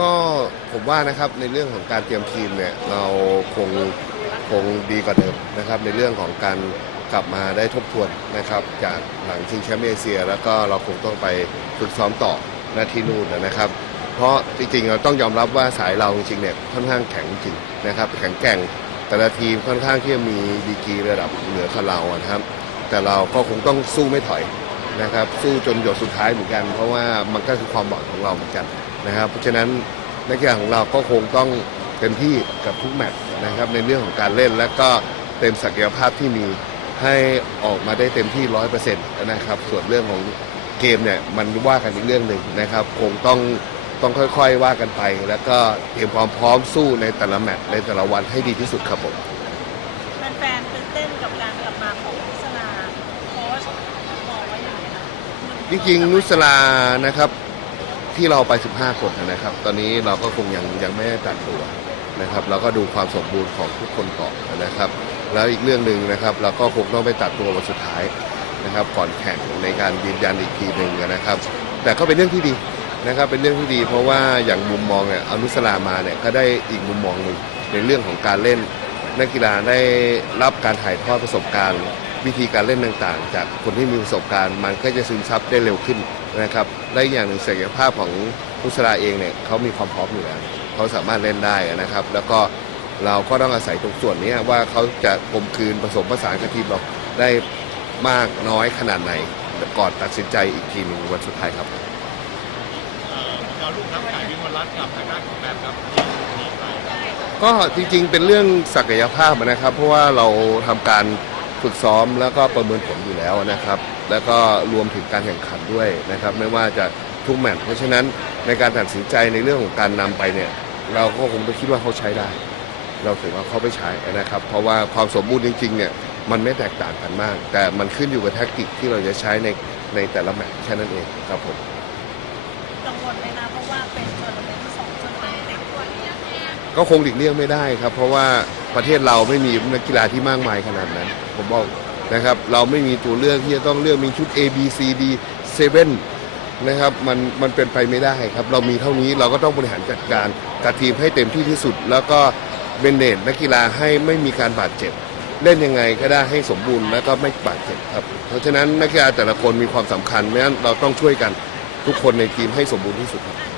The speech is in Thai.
ก็ผมว่านะครับในเรื่องของการเตรียมทีมเนี่ยเราคงคงดีกว่าเดิมนะครับในเรื่องของการกลับมาได้ทบทวนนะครับ จากหลังชิงแชมป์เอเชีย แล้วก็เราคงต้องไปฝึกซ้อมต่อหน้าที่นู่นนะครับ เพราะจริงๆเราต้องยอมรับว่าสายเราจริงๆเนี่ยค่อนข้างแข็งจริงนะครับแข็งแกร่งแต่ละทีมค่อนข้างที่จะมีดีกรีระดับเหนือกับเรานะครับ แต่เราก็คงต้องสู้ไม่ถอย นะครับ สู้จนหยดสุดท้ายเหมือนกัน เพราะว่ามันก็คือความหวังของเราเหมือนกันนะครับ เพราะฉะนั้นนักกีฬาของเราก็คงต้องเต็มที่กับทุกแมตช์นะครับ ในเรื่องของการเล่นและก็เต็มศักยภาพที่มีให้ออกมาได้เต็มที่ร้อยเปอร์เซ็นต์นะครับ ส่วนเรื่องของเกมเนี่ยมันว่ากันอีกเรื่องหนึ่งนะครับ คงต้องต้องค่อยๆว่ากันไป แล้วก็เตรียมความพร้อมสู้ในแต่ละแมตช์ในแต่ละวันให้ดีที่สุดครับผมแฟนๆตื่นเต้นกับการกลับมาของพิศนาค้ชมองว่าอย่างไรคะ จริงๆ นุสลานะครับที่เราไป 15 คนนะครับ ตอนนี้เราก็คงยังยังไม่ได้ตัดตัวนะครับเราก็ดูความสมบูรณ์ของทุกคนก่อนนะครับ แล้วอีกเรื่องหนึ่งนะครับ เราก็คงต้องไปตัดตัววันสุดท้ายนะครับ ก่อนแข่งในการยืนยันอีกทีหนึ่งนะครับ แต่ก็เป็นเรื่องที่ดีนะครับเป็นเรื่องที่ดี เพราะว่าอย่างมุมมองเนี่ยอนุสลามาเนี่ยก็ได้อีกมุมมองหนึ่งในเรื่องของการเล่น นักกีฬาได้รับการถ่ายทอดประสบการณ์ วิธีการเล่นต่างๆ จากคนที่มีประสบการณ์ มันก็จะซึมซับได้เร็วขึ้นนะครับและอย่างหนึ่งศักยภาพของนุสราเองเนี่ยเขามีความพร้อมอยู่แล้วเขาสามารถเล่นได้นะครับ แล้วก็เราก็ต้องอาศัยตรงส่วนนี้ว่าเขาจะกลมคืนผสมผสานกับทีมเราได้มากน้อยขนาดไหนก่อนตัดสินใจอีกทีหนึ่งวันสุดท้ายครับ ดาวรุ่งครับไก่วิมลรัตน์กับทางด้านของแบมครับหนีไปก็จริงๆ เป็นเรื่องศักยภาพนะครับ เพราะว่าเราทำการฝึกซ้อมแล้วก็ประเมินผลอยู่แล้วนะครับ แล้วก็รวมถึงการแข่งขันด้วยนะครับ ไม่ว่าจะทุกแมตช์เพราะฉะนั้นในการตัดสินใจในเรื่องของการนำไปเนี่ย เราก็คงไปคิดว่าเขาใช้ได้ เราถือว่าเขาไปใช้นะครับ เพราะว่าความสมบูรณ์จริงๆเนี่ยมันไม่แตกต่างกันมาก แต่มันขึ้นอยู่กับแท็กติกที่เราจะใช้ในในแต่ละแมตช์แค่นั้นเองครับผม กังวลไหมนะเพราะว่าเป็นทัวร์นาเมนต์สองทัวร์นาเมนต์ติดก็คงหลีกเลี่ยงไม่ได้ครับ เพราะว่าประเทศเราไม่มีนักกีฬาที่มากมายขนาดนั้น ผมบอกนะครับ เราไม่มีตัวเลือกที่จะต้องเลือกมีชุด A B C D 7นะครับมันมันเป็นไปไม่ได้ครับ เรามีเท่านี้เราก็ต้องบริหารจัดการกับทีมให้เต็มที่ที่สุด แล้วก็เบนเนตนักกีฬาให้ไม่มีการบาดเจ็บ เล่นยังไงก็ได้ให้สมบูรณ์แล้วก็ไม่บาดเจ็บครับ เพราะฉะนั้นนักกีฬาแต่ละคนมีความสำคัญเพราะฉะนั้นเราต้องช่วยกัน ทุกคนในทีมให้สมบูรณ์ที่สุดครับ